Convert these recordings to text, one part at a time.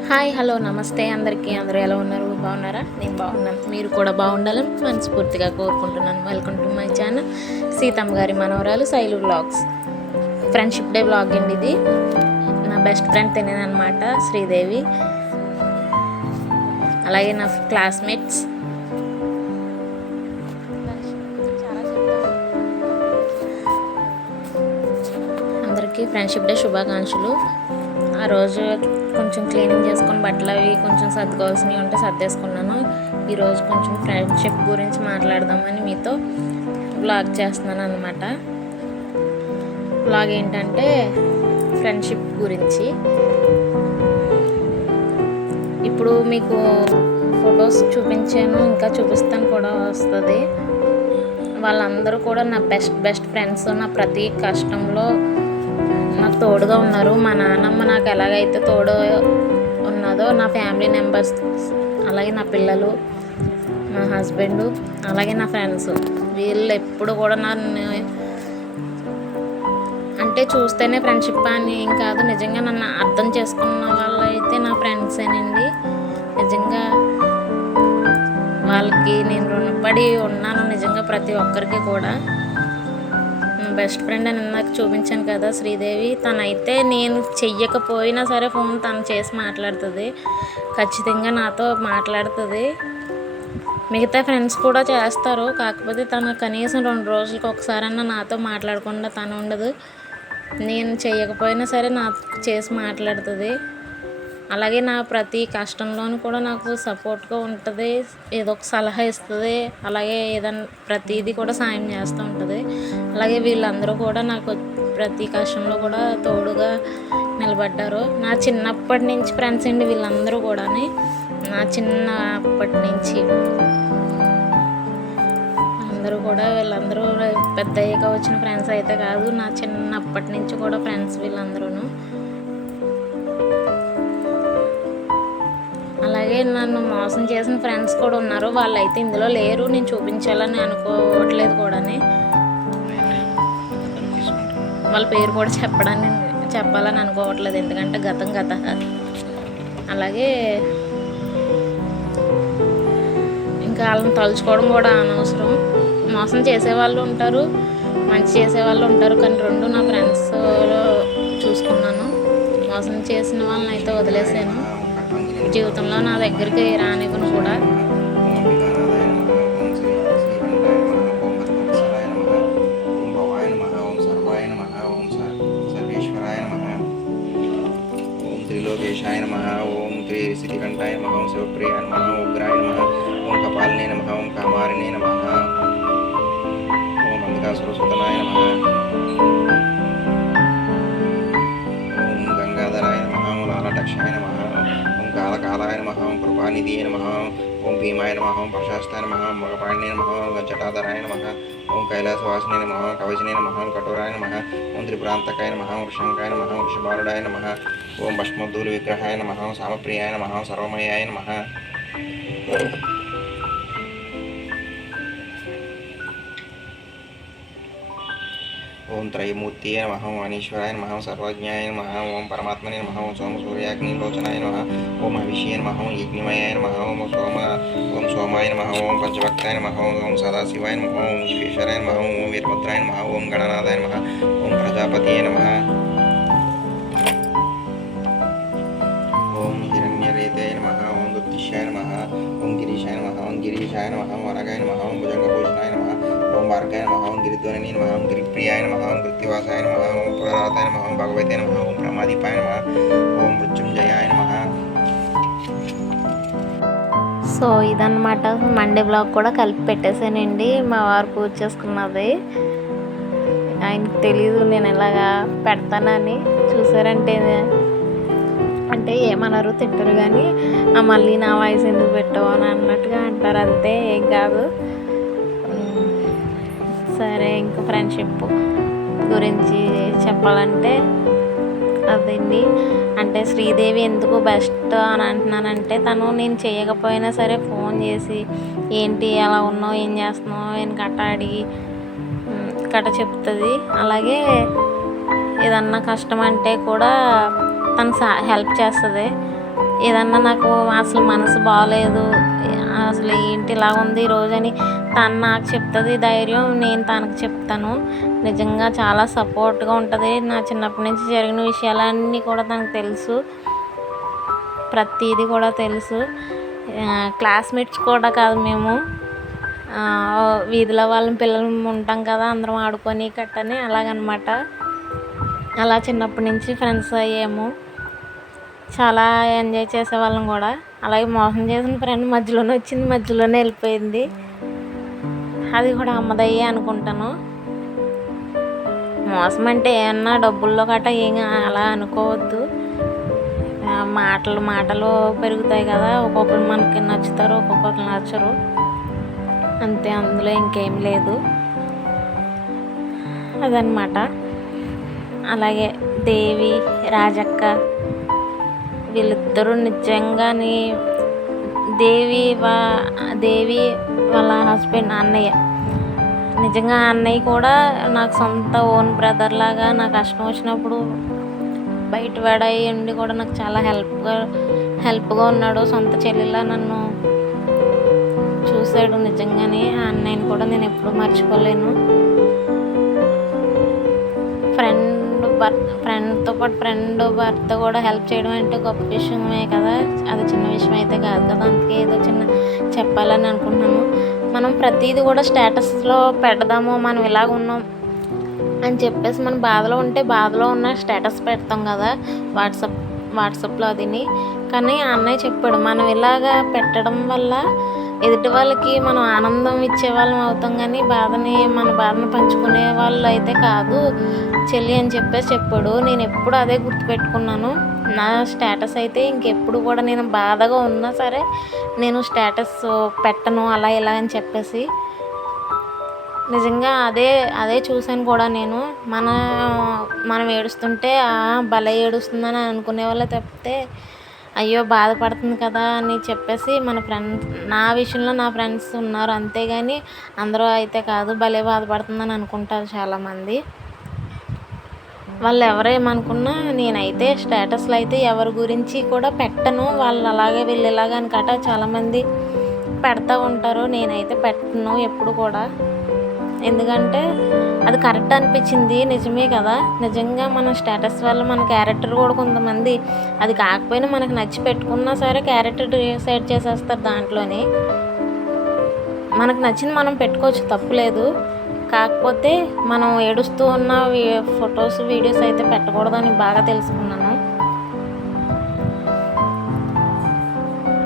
Hi hello నమస్తే అందరికీ. అందరూ ఎలా ఉన్నారు? బాగున్నారా? నేను బాగున్నాను. మీరు కూడా బాగుండాలని మనస్ఫూర్తిగా కోరుకుంటున్నాను. Welcome to my channel Seethamma గారి మనవరాలు Shailu vlogs. Friendship day vlog అండి ఇది. నా బెస్ట్ ఫ్రెండ్ తినేనమాట శ్రీదేవి, అలాగే నా క్లాస్మేట్స్. అందరికీ ఫ్రెండ్షిప్ డే శుభాకాంక్షలు. ఆ రోజు కొంచెం క్లీనింగ్ చేసుకొని బట్టలు అవి కొంచెం సర్దుకోవాల్సినవి ఉంటే సర్దేసుకున్నాను. ఈరోజు కొంచెం ఫ్రెండ్షిప్ గురించి మాట్లాడదామని మీతో వ్లాగ్ చేస్తున్నాను అనమాట. వ్లాగ్ ఏంటంటే ఫ్రెండ్షిప్ గురించి. ఇప్పుడు మీకు ఫొటోస్ చూపించాను, ఇంకా చూపిస్తాను కూడా వస్తుంది. వాళ్ళందరూ కూడా నా బెస్ట్ ఫ్రెండ్స్. నా ప్రతి కష్టంలో నాకు తోడుగా ఉన్నారు. మా నాన్నమ్మ నాకు ఎలాగైతే తోడు ఉన్నదో, నా ఫ్యామిలీ మెంబర్స్, అలాగే నా పిల్లలు, నా హస్బెండ్, అలాగే నా ఫ్రెండ్స్, వీళ్ళు ఎప్పుడు కూడా నన్ను అంటే చూస్తేనే ఫ్రెండ్షిప్ అని ఏం కాదు, నిజంగా నన్ను అర్థం చేసుకున్న వాళ్ళు అయితే నా ఫ్రెండ్సేనండి. నిజంగా వాళ్ళకి నేను రుణపడి ఉన్నాను, నిజంగా ప్రతి ఒక్కరికి కూడా. బెస్ట్ ఫ్రెండ్ అని నాకు చూపించాను కదా శ్రీదేవి, తనైతే నేను చెయ్యకపోయినా సరే ఫోన్ తను చేసి మాట్లాడుతుంది, ఖచ్చితంగా నాతో మాట్లాడుతుంది. మిగతా ఫ్రెండ్స్ కూడా చేస్తారు, కాకపోతే తను కనీసం 2 రోజులకి ఒకసారన్నా నాతో మాట్లాడకుండా తను ఉండదు. నేను చెయ్యకపోయినా సరే నాకు చేసి మాట్లాడుతుంది. అలాగే నా ప్రతి కష్టంలోనూ కూడా నాకు సపోర్ట్గా ఉంటుంది, ఏదో ఒక సలహా ఇస్తుంది, అలాగే ఏదన్నా ప్రతిదీ కూడా సాయం చేస్తూ ఉంటుంది. అలాగే వీళ్ళందరూ కూడా నాకు ప్రతి కష్టంలో కూడా తోడుగా నిలబడ్డారు. నా చిన్నప్పటి నుంచి ఫ్రెండ్స్ అండి వీళ్ళందరూ కూడా. నా చిన్నప్పటి నుంచి అందరూ కూడా, వీళ్ళందరూ పెద్ద అయ్యాక వచ్చిన ఫ్రెండ్స్ అయితే కాదు, నా చిన్నప్పటి నుంచి కూడా ఫ్రెండ్స్ వీళ్ళందరూ. అలాగే నన్ను మోసం చేసిన ఫ్రెండ్స్ కూడా ఉన్నారు, వాళ్ళైతే ఇందులో లేరు, నేను చూపించాలని అనుకోవట్లేదు కూడా. వాళ్ళ పేరు కూడా చెప్పాలని అనుకోవట్లేదు, ఎందుకంటే గతం. అలాగే ఇంకా వాళ్ళని తలుచుకోవడం కూడా అనవసరం. మోసం చేసేవాళ్ళు ఉంటారు, మంచి చేసేవాళ్ళు ఉంటారు, కానీ 2 నా ఫ్రెండ్స్ చూసుకున్నాను. మోసం చేసిన వాళ్ళని అయితే వదిలేసాను, జీవితంలో నా దగ్గరికి రానివ్వను కూడా. త్రిలోకేశాయ నమః. ఓం శ్రీకంఠాయ నమః. ఓం శివప్రియాయ నమః. ఉగ్రాయ నమః. ఓం కపాలినే నమః. ఓం కామారినే నమః. ఓం అంబికాసురసుతనాయ నమః. ఓం గంగాధరాయ నమః. ఓం లాలటక్షాయ నమః. ఓం కాలకాలాయ నమః. ఓం కృపానిధియే నమః. ఓం భీమాయ నమః. ఓం ప్రశాస్తాయ నమః. ఓం మగపాణినే నమః. ఓం జటాధరాయ నమః. ఓం కైలాసవాసినే నమః. కవచనే నమః. ఓం కఠోరాయ నమః. ఓం త్రిపురాంతకాయ నమః. ఓం వృషంకాయ నమః. ఓం వృషభారుడాయ నమః. ఓం భస్మధూలి విగ్రహాయ నమః. ఓం సామప్రియాయ నమః. ఓం సర్వమయాయ నమః. ఓం త్రైమూర్తియే నమః. ఓం అనీశ్వరాయ నమః. ఓం సర్వజ్ఞాయ నమః. ఓం పరమాత్మనే నమః. ఓం సోమసూర్యాగ్నిలోచనాయ నమః. ఓం అవిషయ నమః. ఓం యజ్ఞమయాయ నమః. ఓం సోమాయ నమః. ఓం పంచభక్తాయ నమః. ఓం సదాశివాయ నమః. ఓం విశ్వేశ్వరాయ నమః. ఓం వీరభద్రాయ నమః. ఓం గణనాథాయ నమః. ఓం ప్రజాపతియే నమః. ఓం హిరణ్యరేతాయ నమః. ఓం దుర్దిశాయ నమః. ఓం గిరీశాయ నమః. ఓం గిరీశాయ నమః. ఓం వరగాయ నమః. ఓం భుజంగభూషణాయ నమః. ఓం భార్గాయ నమః. ఓం గిరిధ్వనినే నమః. ఓం గిరిప్రియాయ నమః. ఓం కృత్తివాసాయ నమః. ఓం పురరాతాయ నమః. ఓం భగవతే నమః. ఓం ప్రమాదీపాయ నమః. ఓం మృత్యుంజయాయ నమః. సో ఇదన్నమాట, మండే బ్లాగ్ కూడా కలిపి పెట్టేశానండి. మా వారు పూజ చేసుకున్నది, ఆయనకి తెలీదు నేను ఎలాగా పెడతానని. చూసారంటే అంటే ఏమన్నారు, తిట్టరు, కానీ మళ్ళీ నా వాయిస్ ఎందుకు పెట్టావు అని అన్నట్టుగా అంటారు, అంతే, ఏం కాదు. సరే, ఇంకా ఫ్రెండ్షిప్ గురించి చెప్పాలంటే అదండి. అంటే శ్రీదేవి ఎందుకు బెస్ట్ అని అంటున్నానంటే, తను నేను చేయకపోయినా సరే ఫోన్ చేసి ఏంటి ఎలా ఉన్నావు, ఏం చేస్తున్నావు అని అడిగి చెప్తుంది. అలాగే ఏదన్నా కష్టం అంటే కూడా తను హెల్ప్ చేస్తుంది. ఏదన్నా నాకు అసలు మనసు బాగోలేదు, అసలు ఏంటి ఇలా ఉంది ఈరోజు అని తను నాకు చెప్తుంది ధైర్యం, నేను తనకు చెప్తాను. నిజంగా చాలా సపోర్ట్గా ఉంటుంది. నా చిన్నప్పటి నుంచి జరిగిన విషయాలన్నీ కూడా తనకు తెలుసు, ప్రతిదీ కూడా తెలుసు. క్లాస్మేట్స్ కూడా కాదు మేము, వీధిలో వాళ్ళ పిల్లలు ఉంటాం కదా, అందరం ఆడుకొని కట్టని అలాగనమాట. అలా చిన్నప్పటి నుంచి ఫ్రెండ్స్ అయ్యాము, చాలా ఎంజాయ్ చేసేవాళ్ళం కూడా. అలాగే మోసం చేసిన ఫ్రెండ్ మధ్యలోనే వచ్చింది, మధ్యలోనే వెళ్ళిపోయింది. అది కూడా అమ్మదయ్యే అనుకుంటాను. మోసం అంటే ఏమన్నా డబ్బుల్లో గట్రా ఏం అలా అనుకోవద్దు. మాటలు పెరుగుతాయి కదా, ఒక్కొక్కరు మనకి నచ్చుతారు, ఒక్కొక్కరు నచ్చరు, అంతే, అందులో ఇంకేం లేదు. అదనమాట. అలాగే దేవి, రాజక్క వీళ్ళిద్దరూ నిజంగాని, దేవి వాళ్ళ హస్బెండ్ అన్నయ్య, నిజంగా అన్నయ్య కూడా నాకు సొంత ఓన్ బ్రదర్ లాగా. నాకు కష్టం వచ్చినప్పుడు బయట వాడయి ఉండి కూడా నాకు చాలా హెల్ప్గా ఉన్నాడు. సొంత చెల్లిలా నన్ను చూశాడు. నిజంగానే ఆ అన్నయ్యని కూడా నేను ఎప్పుడూ మర్చిపోలేను. ఫ్రెండ్తో పాటు ఫ్రెండ్ భర్త కూడా హెల్ప్ చేయడం అంటే గొప్ప విషయమే కదా, అది చిన్న విషయం అయితే కాదు కదా. అందుకే ఏదో చిన్న చెప్పాలని అనుకుంటున్నాను. మనం ప్రతిదీ కూడా స్టేటస్లో పెడదాము, మనం ఇలాగ ఉన్నాం అని చెప్పేసి మనం బాధలో ఉంటే బాధలో ఉన్న స్టేటస్ పెడతాం కదా వాట్సాప్లో అదిని. కానీ ఆ అన్నయ్య చెప్పాడు, మనం ఇలాగా పెట్టడం వల్ల ఎదుటి వాళ్ళకి మనం ఆనందం ఇచ్చే వాళ్ళం అవుతాం, కానీ మన బాధను పంచుకునే వాళ్ళు అయితే కాదు చెల్లి అని చెప్పేసి చెప్పాడు. నేను ఎప్పుడు అదే గుర్తుపెట్టుకున్నాను. నా స్టేటస్ అయితే ఇంకెప్పుడు కూడా నేను బాధగా ఉన్నా సరే నేను స్టేటస్ పెట్టను అలా ఇలా అని చెప్పేసి. నిజంగా అదే చూశాను కూడా నేను. మనం ఏడుస్తుంటే భలే ఏడుస్తుందని అనుకునే వాళ్ళే తప్పితే అయ్యో బాధపడుతుంది కదా అని చెప్పేసి నా విషయంలో నా ఫ్రెండ్స్ ఉన్నారు, అంతేగాని అందరూ అయితే కాదు. భలే బాధపడుతుందని అనుకుంటారు చాలామంది. వాళ్ళు ఎవరేమనుకున్నా నేనైతే స్టేటస్లో అయితే ఎవరి గురించి కూడా పెట్టను. వాళ్ళు అలాగే వీళ్ళు ఇలాగ అని కట్ట చాలామంది పెడతా ఉంటారు, నేనైతే పెట్టను ఎప్పుడు కూడా. ఎందుకంటే అది కరెక్ట్ అనిపించింది, నిజమే కదా. నిజంగా మన స్టేటస్ వల్ల మన క్యారెక్టర్ కూడా కొంతమంది అది కాకపోయినా మనకు నచ్చి పెట్టుకున్నా సరే క్యారెక్టర్ డిసైడ్ చేసేస్తారు దాంట్లోనే. మనకు నచ్చింది మనం పెట్టుకోవచ్చు, తప్పులేదు. కాకపోతే మనం ఏడుస్తూ ఉన్న ఫొటోస్ వీడియోస్ అయితే పెట్టకూడదని బాగా తెలుసుకున్నాను.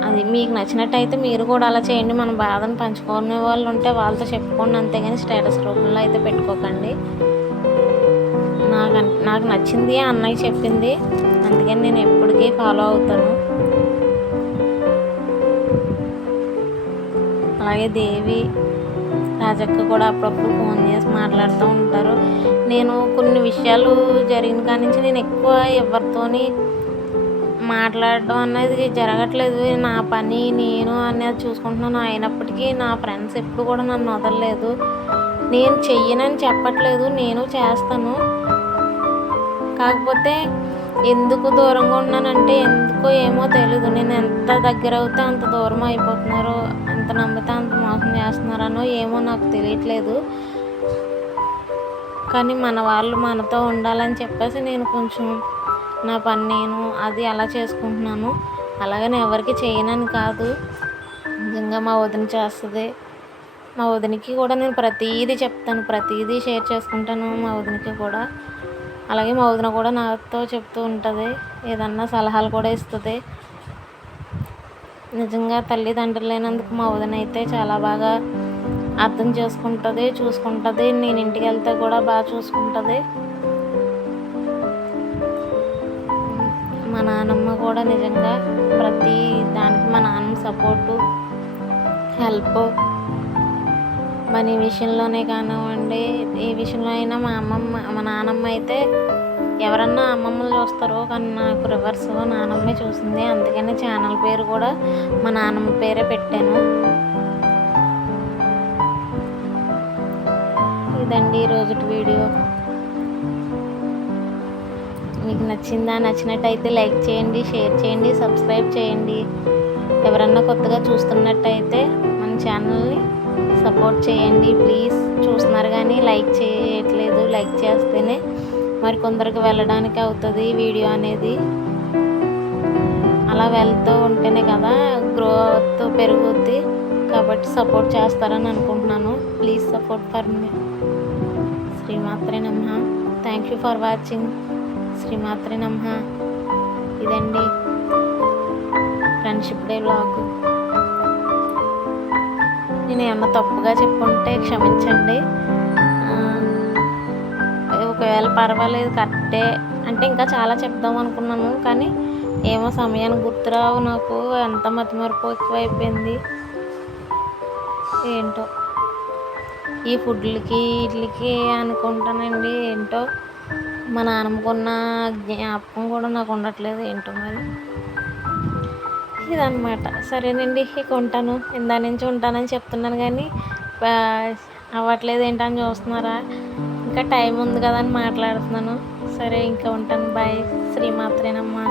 అది మీకు నచ్చినట్టయితే మీరు కూడా అలా చేయండి. మన బాధను పంచుకునే వాళ్ళు ఉంటే వాళ్ళతో చెప్పుకోండి, అంతేగాని స్టేటస్ రూపంలో అయితే పెట్టుకోకండి. నాకు నచ్చింది అన్నయ్య చెప్పింది, అందుకని నేను ఎప్పటికీ ఫాలో అవుతాను. అలాగే దేవి, రాజక్క కూడా అప్పుడప్పుడు ఫోన్ చేసి మాట్లాడుతూ ఉంటారు. నేను కొన్ని విషయాలు జరిగిన కాడి నుంచి నేను ఎక్కువ ఎవరితోని మాట్లాడడం అనేది జరగట్లేదు. నా పని నేను అనేది చూసుకుంటున్నాను. అయినప్పటికీ నా ఫ్రెండ్స్ ఎప్పుడు కూడా నన్ను వదలలేదు. నేను చెయ్యనని చెప్పట్లేదు, నేను చేస్తాను. కాకపోతే ఎందుకు దూరంగా ఉన్నానంటే ఎందుకో ఏమో తెలీదు. నేను ఎంత దగ్గర అవుతే అంత దూరం అయిపోతున్నారు, ఎంత నమ్మితే అంత మోసం చేస్తున్నారనో ఏమో నాకు తెలియట్లేదు. కానీ మన వాళ్ళు మనతో ఉండాలని చెప్పేసి నేను కొంచెం నా పని నేను అది అలా చేసుకుంటున్నాను. అలాగని ఎవరికి చేయనని కాదు, నిజంగా మా వదిన చేస్తుంది. మా వదినకి కూడా నేను ప్రతీదీ చెప్తాను, ప్రతీదీ షేర్ చేసుకుంటాను మా వదినకి కూడా. అలాగే మా వదిన కూడా నాతో చెప్తూ ఉంటుంది, ఏదన్నా సలహాలు కూడా ఇస్తుంది. నిజంగా తల్లిదండ్రులు లేనందుకు మా వదిన అయితే చాలా బాగా అర్థం చేసుకుంటుంది, చూసుకుంటుంది. నేను ఇంటికి వెళ్తే కూడా బాగా చూసుకుంటుంది. మా నాన్నమ్మ కూడా నిజంగా ప్రతి దానికి మా నాన్నమ్మ సపోర్టు, హెల్ప్, మనీ విషయంలోనే కానివ్వండి, ఏ విషయంలో అయినా మా నాన్నమ్మ అయితే ఎవరన్నా అమ్మమ్మలు చూస్తారు, కానీ నాకు రివర్స్ నాన్నమ్మే చూసింది. అందుకని ఛానల్ పేరు కూడా మా నాన్నమ్మ పేరే పెట్టాను. ఇదండి ఈరోజు వీడియో. మీకు నచ్చినట్టయితే లైక్ చేయండి, షేర్ చేయండి, సబ్స్క్రైబ్ చేయండి. ఎవరన్నా కొత్తగా చూస్తున్నట్టయితే మన ఛానల్ని సపోర్ట్ చేయండి ప్లీజ్. చూస్తున్నారు కానీ లైక్ చేయట్లేదు. లైక్ చేస్తేనే మరి కొందరికి వెళ్ళడానికి అవుతుంది వీడియో అనేది. అలా వెళ్తూ ఉంటేనే కదా గ్రోత్ పెరుగుద్ది. కాబట్టి సపోర్ట్ చేస్తారని అనుకుంటున్నాను. Please support for me. శ్రీమాత్రే నమః. Thank you for watching. శ్రీమాత్రే నమః. ఇదండి ఫ్రెండ్షిప్ డే వ్లాగ్. నేను ఏమన్నా తప్పుగా చెప్పుంటే క్షమించండి. ఒకవేళ పర్వాలేదు కరెక్టే అంటే ఇంకా చాలా చెప్దాం అనుకున్నాను కానీ ఏమో సమయానికి గుర్తురావు. నాకు ఎంత మతిమరుపు ఎక్కువైపోయింది ఏంటో. ఈ ఫుడ్లకి వీటికి అనుకుంటానండి ఏంటో. మా నాన్నమ్మకున్న జ్ఞాపకం కూడా నాకు ఉండట్లేదు ఏంటో మరి. ఇదన్నమాట. సరేనండి ఇక ఉంటాను. ఇందా నుంచి ఉంటానని చెప్తున్నాను కానీ అవ్వట్లేదు ఏంటని చూస్తున్నారా. ఇంకా టైం ఉంది కదా అని మాట్లాడుతున్నాను. సరే ఇంకా ఉంటాను. బాయ్. శ్రీమాత్రేనమ్మా.